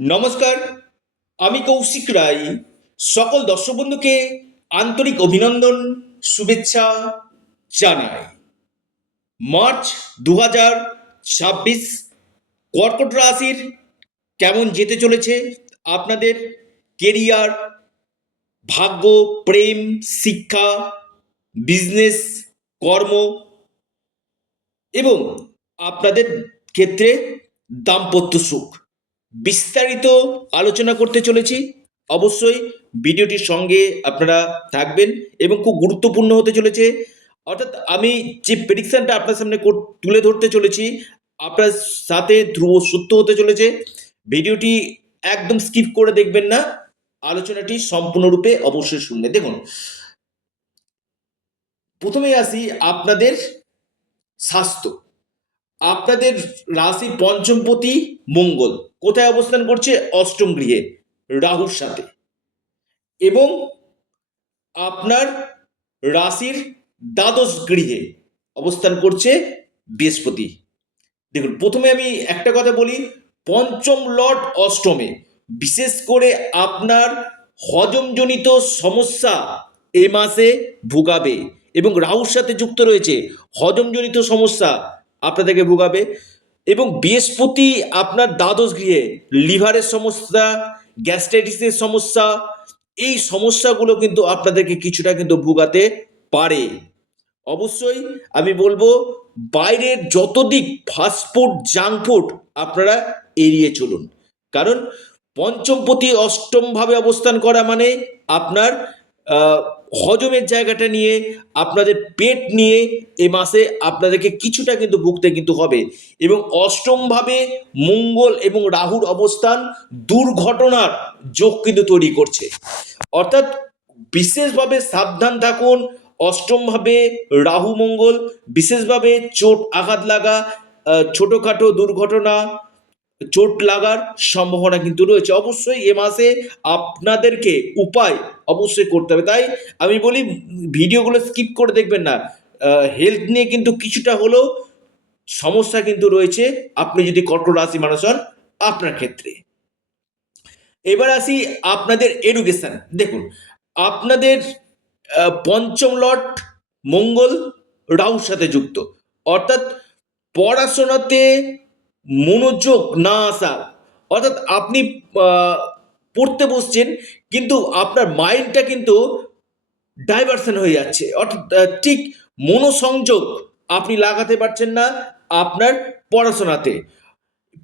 নমস্কার, আমি কৌশিক রায়। সকল দর্শক বন্ধুকে আন্তরিক অভিনন্দন, শুভেচ্ছা জানাই। মার্চ 2026 কর্কট রাশির কেমন যেতে চলেছে আপনাদের কেরিয়ার, ভাগ্য, প্রেম, শিক্ষা, বিজনেস, কর্ম এবং আপনাদের ক্ষেত্রে দাম্পত্য সুখ বিস্তারিত আলোচনা করতে চলেছি। অবশ্যই ভিডিওটির সঙ্গে আপনারা থাকবেন এবং খুব গুরুত্বপূর্ণ হতে চলেছে। অর্থাৎ আমি যে প্রেডিকশনটা আপনার সামনে তুলে ধরতে চলেছি আপনার সাথে ধ্রুব সত্য হতে চলেছে। ভিডিওটি একদম স্কিপ করে দেখবেন না, আলোচনাটি সম্পূর্ণরূপে অবশ্যই শুনবেন। দেখুন, প্রথমে আসি আপনাদের স্বাস্থ্য। আপনাদের রাশির পঞ্চমপতি মঙ্গল কোথায় অবস্থান করছে? অষ্টম গৃহে রাহুর সাথে। এবং আপনার রাশির দ্বাদশ গৃহে অবস্থান করছে বৃহস্পতি। দেখুন, প্রথমে আমি একটা কথা বলি, পঞ্চম লর্ড অষ্টমে, বিশেষ করে আপনার হজমজনিত সমস্যা এ মাসে ভোগাবে এবং রাহুর সাথে যুক্ত রয়েছে। হজমজনিত সমস্যা আপনাদেরকে ভোগাবে এবং বৃহস্পতি আপনার দ্বাদশ গৃহে লিভারের সমস্যা, গ্যাস্ট্রাইটিসের সমস্যা, এই সমস্যাগুলো কিন্তু আপনাদেরকে কিছুটা কিন্তু ভোগাতে পারে। অবশ্যই আমি বলবো বাইরের যত দিক ফাস্টফুড, জাঙ্ক ফুড আপনারা এড়িয়ে চলুন। কারণ পঞ্চমপতি অষ্টমভাবে অবস্থান করা মানে আপনার হজমের জায়গাটা নিয়ে, আপনাদের পেট নিয়ে এ মাসে আপনাদেরকে কিছুটা কিন্তু ভুগতে কিন্তু হবে। এবং অষ্টমভাবে মঙ্গল এবং রাহুর অবস্থান দুর্ঘটনার যোগ কিন্তু তৈরি করছে। অর্থাৎ বিশেষভাবে সাবধান থাকুন। অষ্টমভাবে রাহু মঙ্গল, বিশেষভাবে চোট আঘাত লাগা, ছোটোখাটো দুর্ঘটনা, চোট লাগার সম্ভাবনা কিন্তু রয়েছে। অবশ্যই এ মাসে আপনাদেরকে উপায় অবশ্যই করতে হবে। তাই আমি বলি ভিডিওগুলো স্কিপ করে দেখবেন না। হেলথ নিয়ে কিন্তু কিছুটা হলেও সমস্যা কিন্তু রয়েছে আপনি যদি কর্কট রাশি মানুষ হন আপনার ক্ষেত্রে। এবার আসি আপনাদের এডুকেশন। দেখুন, আপনাদের পঞ্চম লর্ড মঙ্গল রাহুর সাথে যুক্ত, অর্থাৎ পড়াশোনাতে মনোযোগ না আসা। অর্থাৎ আপনি পড়তে বসছেন কিন্তু আপনার মাইন্ডটা কিন্তু ডাইভারশন হয়ে যাচ্ছে। অর্থাৎ ঠিক মনোসংযোগ আপনি লাগাতে পারছেন না আপনার পড়াশোনাতে।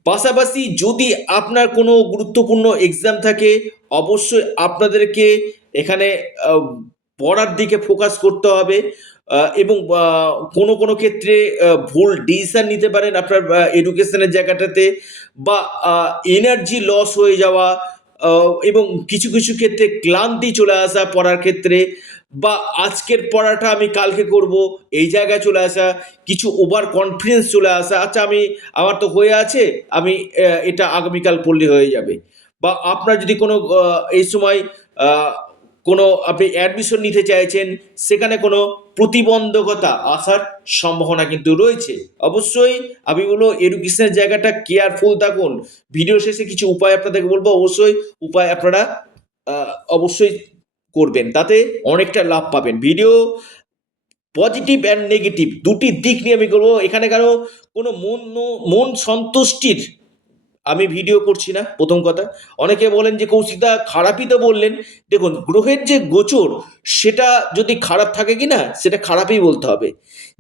পাশাপাশি যদি আপনার কোনো গুরুত্বপূর্ণ এক্সাম থাকে, অবশ্যই আপনাদেরকে এখানে পড়ার দিকে ফোকাস করতে হবে। এবং কোনো কোনো ক্ষেত্রে ভুল ডিসিশন নিতে পারেন আপনার এডুকেশনের জায়গাটাতে, বা এনার্জি লস হয়ে যাওয়া, এবং কিছু কিছু ক্ষেত্রে ক্লান্তি চলে আসা পড়ার ক্ষেত্রে, বা আজকের পড়াটা আমি কালকে করব এই জায়গায় চলে আসা, কিছু ওভার কনফিডেন্স চলে আসা। আচ্ছা, আমার তো হয়ে আছে, আমি এটা আগামীকাল পড়লে হয়ে যাবে। বা আপনার যদি কোনো এই সময় কোনো আপনি অ্যাডমিশন নিতে চাইছেন, সেখানে কোনো প্রতিবন্ধকতা আসার সম্ভাবনা কিন্তু রয়েছে। অবশ্যই আমি বলবো এডুকেশনের জায়গাটা কেয়ারফুল থাকুন। ভিডিও শেষে কিছু উপায় আপনাদেরকে বলবো, অবশ্যই উপায় আপনারা অবশ্যই করবেন, তাতে অনেকটা লাভ পাবেন। ভিডিও পজিটিভ অ্যান্ড নেগেটিভ দুটি দিক নিয়ে আমি করবো। এখানে কারো কোনো মন সন্তুষ্টির আমি ভিডিও করছি না। প্রথম কথা, অনেকে বলেন যে কৌশিকদা খারাপই তো বললেন। দেখুন, গ্রহের যে গোচর সেটা যদি খারাপ থাকে কি না, সেটা খারাপই বলতে হবে।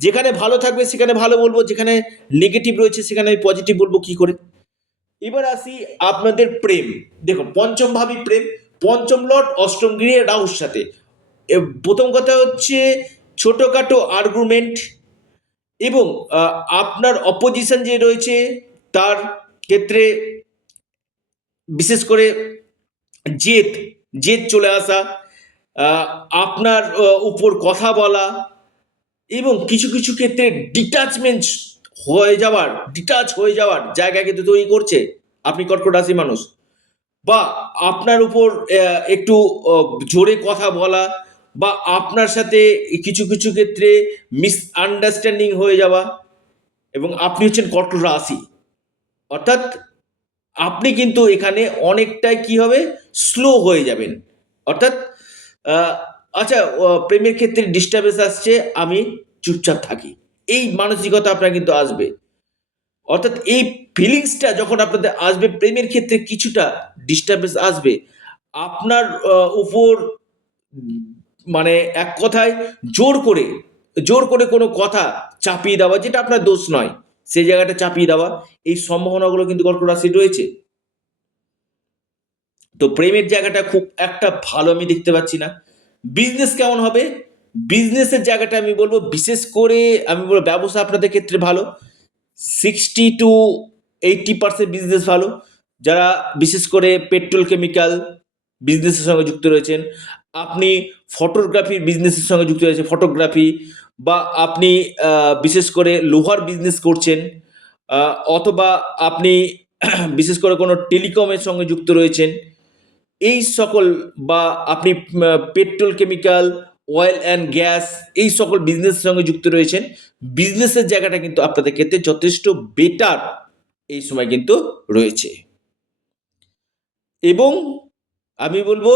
যেখানে ভালো থাকবে সেখানে ভালো বলবো, যেখানে নেগেটিভ রয়েছে সেখানে আমি পজিটিভ বলবো কি করে। এবার আসি আপনাদের প্রেম। দেখুন, পঞ্চম ভাবী প্রেম, পঞ্চম লর্ড অষ্টম গৃহে রাহুর সাথে। প্রথম কথা হচ্ছে ছোটোখাটো আর্গুমেন্ট এবং আপনার অপোজিশন যে রয়েছে তার ক্ষেত্রে বিশেষ করে জেদ জেদ চলে আসা, আপনার উপর কথা বলা, এবং কিছু কিছু ক্ষেত্রে ডিটাচ হয়ে যাওয়ার জায়গা কিন্তু তৈরি করছে আপনি কর্কট রাশি মানুষ। বা আপনার উপর একটু জোরে কথা বলা, বা আপনার সাথে কিছু কিছু ক্ষেত্রে মিসআন্ডারস্ট্যান্ডিং হয়ে যাওয়া। এবং আপনি হচ্ছেন কর্কট রাশি, অর্থাৎ আপনি কিন্তু এখানে অনেকটাই কি হবে, স্লো হয়ে যাবেন। অর্থাৎ আহ, আচ্ছা, প্রেমের ক্ষেত্রে ডিস্টার্বেন্স আসছে, আমি চুপচাপ থাকি, এই মানসিকতা আপনার কিন্তু আসবে। অর্থাৎ এই ফিলিংসটা যখন আপনাদের আসবে, প্রেমের ক্ষেত্রে কিছুটা ডিস্টার্বেন্স আসবে আপনার উপর, উম, মানে এক কথায় জোর করে জোর করে কোনো কথা চাপিয়ে দেওয়া, যেটা আপনার দোষ নয়, সেই জায়গাটা চাপিয়ে দেওয়া, এই সম্ভাবনাগুলো কিন্তু কর্কট রাশি রয়েছে। তো প্রেমের জায়গাটা খুব একটা ভালো আমি দেখতে পাচ্ছি না। বিজনেস কেমন হবে? বিজনেসের জায়গাটা আমি বলবো, বিশেষ করে আমি বলবো ব্যবসা আপনাদের ক্ষেত্রে ভালো। 60 to 80% বিজনেস ভালো। যারা বিশেষ করে পেট্রোল কেমিক্যাল বিজনেসের সঙ্গে যুক্ত রয়েছেন, আপনি ফটোগ্রাফির বিজনেসের সঙ্গে যুক্ত রয়েছে, ফটোগ্রাফি, বা আপনি বিশেষ করে লোহার বিজনেস করছেন, অথবা আপনি বিশেষ করে কোনো টেলিকমের সঙ্গে যুক্ত রয়েছেন, এই সকল, বা আপনি petrol chemical, oil and gas, এই সকল বিজনেসের সঙ্গে যুক্ত রয়েছেন, বিজনেসের জায়গাটা কিন্তু আপনাদের ক্ষেত্রে যথেষ্ট বেটার এই সময় কিন্তু রয়েছে। এবং আমি বলবো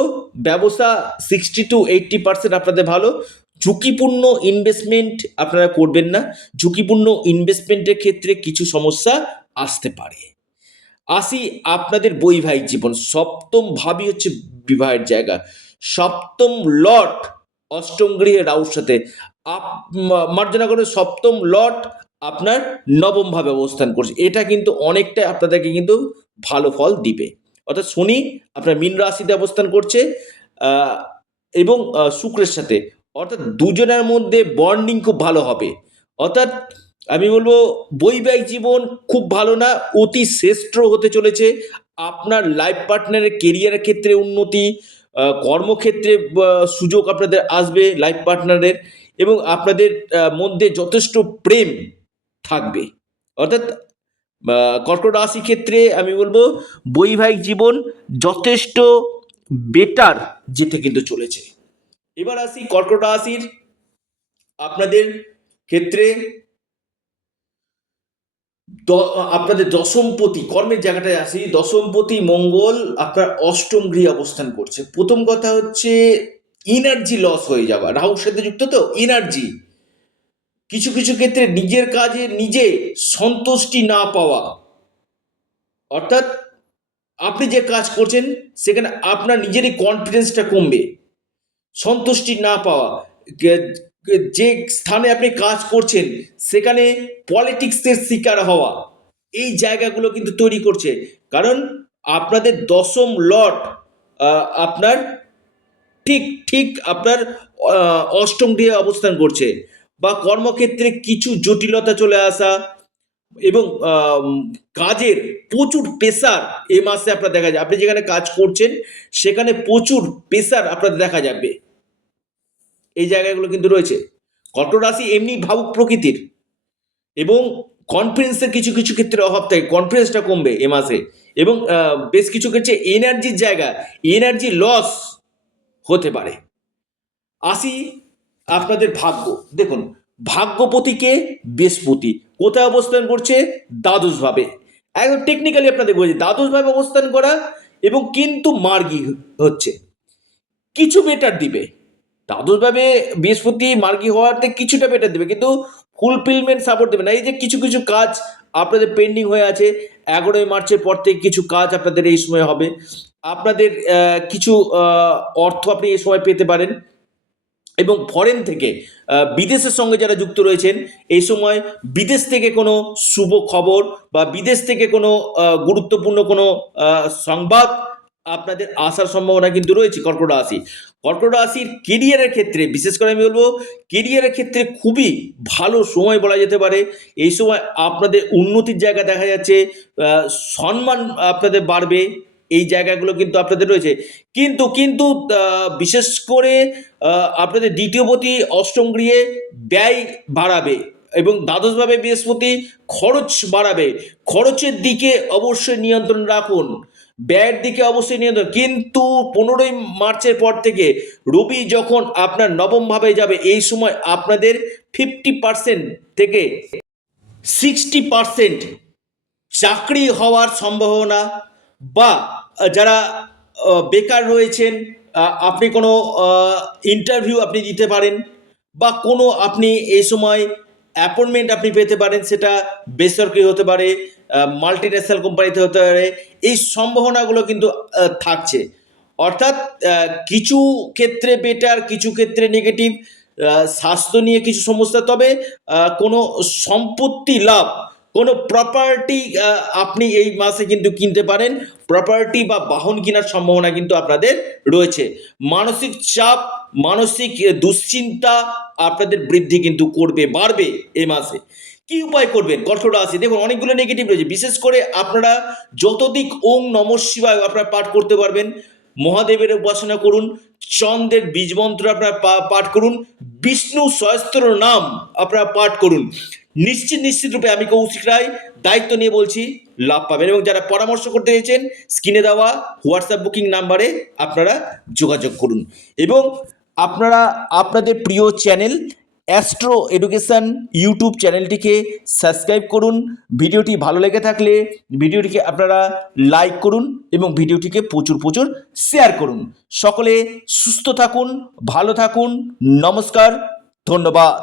ব্যবসা 60 to 80% আপনাদের ভালো। ঝুঁকিপূর্ণ ইনভেস্টমেন্ট আপনারা করবেন না। ঝুঁকিপূর্ণ ইনভেস্টমেন্টের ক্ষেত্রে কিছু সমস্যা আসতে পারে। আসি আপনাদের বৈবাহিক জীবন। সপ্তম ভাবই হচ্ছে বিবাহের জায়গা। সপ্তম লট অষ্টম গৃহে রাহুর সাথে মার্জনা করে সপ্তম লট আপনার নবম ভাবে অবস্থান করছে, এটা কিন্তু অনেকটা আপনাদেরকে কিন্তু ভালো ফল দিবে। অর্থাৎ শনি আপনার মীন রাশিতে অবস্থান করছে, আহ, এবং শুক্রের সাথে, অর্থাৎ দুজনের মধ্যে বন্ডিং খুব ভালো হবে। অর্থাৎ আমি বলবো বৈবাহিক জীবন খুব ভালো না, অতি শ্রেষ্ঠ হতে চলেছে। আপনার লাইফ পার্টনারের কেরিয়ারের ক্ষেত্রে উন্নতি, কর্মক্ষেত্রে সুযোগ আপনাদের আসবে লাইফ পার্টনারের, এবং আপনাদের মধ্যে যথেষ্ট প্রেম থাকবে। অর্থাৎ কর্কট রাশি ক্ষেত্রে আমি বলবো বৈবাহিক জীবন যথেষ্ট বেটার যেতে কিন্তু চলেছে। এবার আসি কর্কট রাশির আপনাদের ক্ষেত্রে আপনাদের দশমপতি কর্মের জায়গাটায় আসি। দশমপতি মঙ্গল আপনার অষ্টম গৃহে অবস্থান করছে। প্রথম কথা হচ্ছে এনার্জি লস হয়ে যাওয়া, রাহুর সাথে যুক্ত তো এনার্জি, কিছু কিছু ক্ষেত্রে নিজের কাজে নিজে সন্তুষ্টি না পাওয়া। অর্থাৎ আপনি যে কাজ করছেন সেখানে আপনার নিজেরই কনফিডেন্সটা কমবে, সন্তুষ্টি না পাওয়া, যে স্থানে আপনি কাজ করছেন সেখানে পলিটিক্সের শিকার হওয়া, এই জায়গাগুলো কিন্তু তৈরি করছে। কারণ আপনাদের দশম লট আপনার ঠিক ঠিক আপনার অষ্টম গৃহে অবস্থান করছে, বা কর্মক্ষেত্রে কিছু জটিলতা চলে আসা, এবং কাজের প্রচুর প্রেসার এই মাসে আপনার দেখা যায়। আপনি যেখানে কাজ করছেন সেখানে প্রচুর প্রেসার আপনাদের দেখা যাবে, এই জায়গাগুলো কিন্তু রয়েছে। কর্কট রাশি এমনি ভাবুক প্রকৃতির, এবং কনফিডেন্সের কিছু কিছু ক্ষেত্রে অভাব থাকে, কনফিডেন্সটা কমবে এ মাসে, এবং বেশ কিছু ক্ষেত্রে এনার্জির জায়গা, এনার্জি লস হতে পারে। আসি আপনাদের ভাগ্য। দেখুন, ভাগ্যপতিকে বৃহস্পতি কোথায় অবস্থান করছে? দ্বাদশ ভাবে। একদম টেকনিক্যালি আপনাদের বলছি, দ্বাদশ ভাবে অবস্থান করা, এবং কিন্তু মার্গী হচ্ছে, কিছু বেটার দিবে। দ্বাদশভাবে বৃহস্পতি মার্গী হওয়াতে কিছুটা বেটার দেবে, কিন্তু ফুলফিলমেন্ট সাপোর্ট দেবে না। এই যে কিছু কিছু কাজ আপনাদের পেন্ডিং হয়ে আছে, 11ই মার্চের পর থেকে কিছু কাজ আপনাদের এই সময় হবে। আপনাদের কিছু অর্থ আপনি এই সময় পেতে পারেন, এবং ফরেন থেকে বিদেশের সঙ্গে যারা যুক্ত রয়েছেন এই সময় বিদেশ থেকে কোনো শুভ খবর বা বিদেশ থেকে কোনো গুরুত্বপূর্ণ কোনো সংবাদ আপনাদের আসার সম্ভাবনা কিন্তু রয়েছে কর্কট রাশি। কর্কট রাশির কেরিয়ারের ক্ষেত্রে বিশেষ করে আমি বলবো কেরিয়ারের ক্ষেত্রে খুবই ভালো সময় বলা যেতে পারে। এই সময় আপনাদের উন্নতির জায়গা দেখা যাচ্ছে, সম্মান আপনাদের বাড়বে, এই জায়গাগুলো কিন্তু আপনাদের রয়েছে। কিন্তু কিন্তু বিশেষ করে আপনাদের দ্বিতীয়পতি অষ্টম গৃহে ব্যয় বাড়াবে, এবং দ্বাদশভাবে বৃহস্পতি খরচ বাড়াবে। খরচের দিকে অবশ্যই নিয়ন্ত্রণ রাখুন, ব্যয়ের দিকে অবশ্যই নিয়ন্ত্রণ। কিন্তু 15ই মার্চের পর থেকে রবি যখন আপনার নবম ভাবে যাবে, এই সময় আপনাদের 50% থেকে 60% চাকরি হওয়ার সম্ভাবনা, বা যারা বেকার রয়েছেন, আপনি কোনো ইন্টারভিউ আপনি দিতে পারেন, বা কোনো আপনি এই সময় অ্যাপয়েন্টমেন্ট আপনি পেতে পারেন, সেটা বেসরকারি হতে পারে, মাল্টি ন্যাশনাল কোম্পানিতে হতে পারে। এই সম্ভাবনাগুলো কিন্তু থাকছে। অর্থাৎ কিছু ক্ষেত্রে বেটার, কিছু ক্ষেত্রে নেগেটিভ, স্বাস্থ্য নিয়ে কিছু সমস্যা। তবে কোনো সম্পত্তি লাভ, কোনো প্রপার্টি আপনি এই মাসে কিন্তু কিনতে পারেন। প্রপার্টি বা বাহন কেনার সম্ভাবনা কিন্তু আপনাদের রয়েছে। মানসিক চাপ, মানসিক দুশ্চিন্তা আপনাদের বৃদ্ধি কিন্তু করবে, বাড়বে এই মাসে। কি উপায় করবেন কর্কট রাশি? দেখুন, অনেকগুলো নেগেটিভ রয়েছে। বিশেষ করে আপনারা যতদিক ওং নমঃ শিবায় আপনারা পাঠ করতে পারবেন, মহাদেবের উপাসনা করুন, চন্দ্রের বীজ মন্ত্র আপনারা পাঠ করুন, বিষ্ণু সহস্র নাম আপনারা পাঠ করুন। নিশ্চিত রূপে আমি কৌশিক রায় দায়িত্ব নিয়ে বলছি, লাভ পাবেন। এবং যারা পরামর্শ করতে চাইছেন, স্ক্রিনে দেওয়া হোয়াটসঅ্যাপ বুকিং নাম্বারে আপনারা যোগাযোগ করুন। এবং আপনারা আপনাদের প্রিয় চ্যানেল অ্যাস্ট্রো এডুকেশন ইউটিউব চ্যানেলটিকে সাবস্ক্রাইব করুন। ভিডিওটি ভালো লেগে থাকলে ভিডিওটিকে আপনারা লাইক করুন এবং ভিডিওটিকে প্রচুর শেয়ার করুন। সকলে সুস্থ থাকুন, ভালো থাকুন। নমস্কার, ধন্যবাদ।